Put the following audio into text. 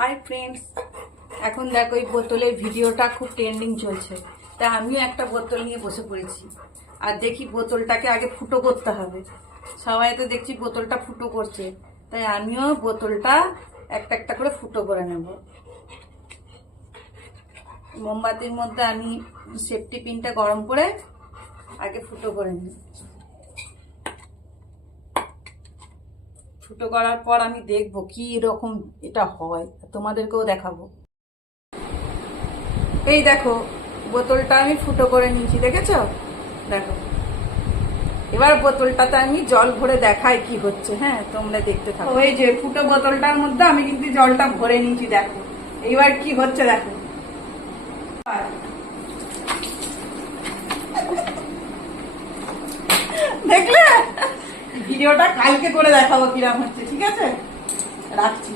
Hi friends, এখন দেখো এই বোতলের ভিডিওটা খুব ট্রেন্ডিং চলছে, তাই আমিও একটা বোতল নিয়ে বসে পড়েছি। আর দেখি বোতলটাকে আগে ফুটো করতে হবে। সবাই তো দেখছি বোতলটা ফুটো করছে, তাই আমিও বোতলটা একটা একটা করে ফুটো করে নেব। মোমবাতির মধ্যে আমি সেফটি পিনটা গরম করে আগে ফুটো করে নিই। ফুটো করার পর আমি দেখবো কি রকম এটা হয়, তোমাদেরকেও দেখাবো। এই দেখো বোতলটা আমি ফুটো করে নিয়েছি, দেখেছো? দেখো এবার বোতলটাতে আমি জল ভরে দেখাই কি হচ্ছে। হ্যাঁ, তোমরা দেখতে থাকো। ওই যে ফুটো বোতলটার মধ্যে আমি কিন্তু জলটা ভরে নিয়েছি, দেখো এইবার কি হচ্ছে দেখো। দেখলে? ভিডিওটা কালকে করে দেখাবো কিরকম হচ্ছে। ঠিক আছে, রাখছি।